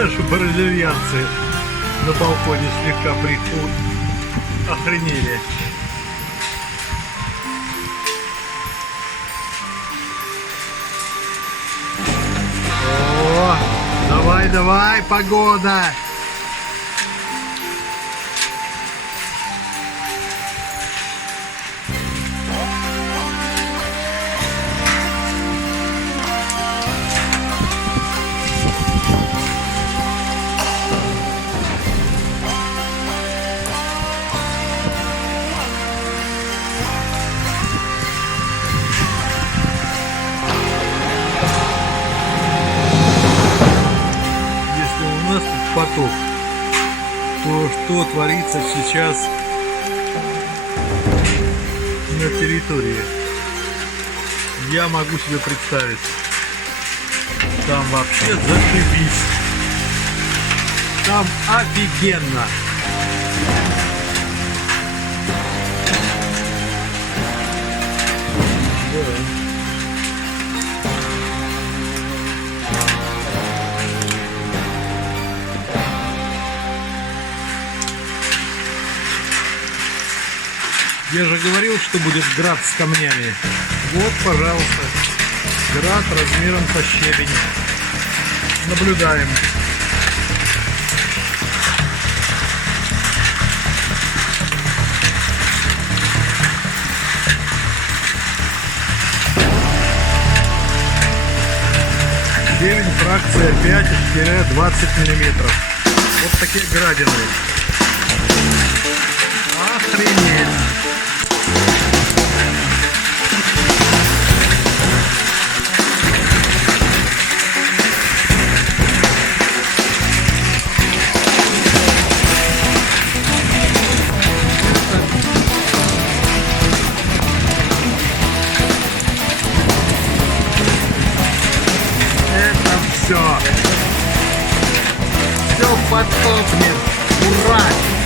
Наши бразильянцы на балконе слегка охренели. О, давай, давай, погода! Поток, то что творится сейчас на территории, я могу себе представить. Там вообще зашибись, там офигенно. Я же говорил, что будет град с камнями. Вот, пожалуйста, град размером со щебень. Наблюдаем. Щебень, фракция 5-20 миллиметров. Вот такие градины. Охренеть! Все потопнет. Ура!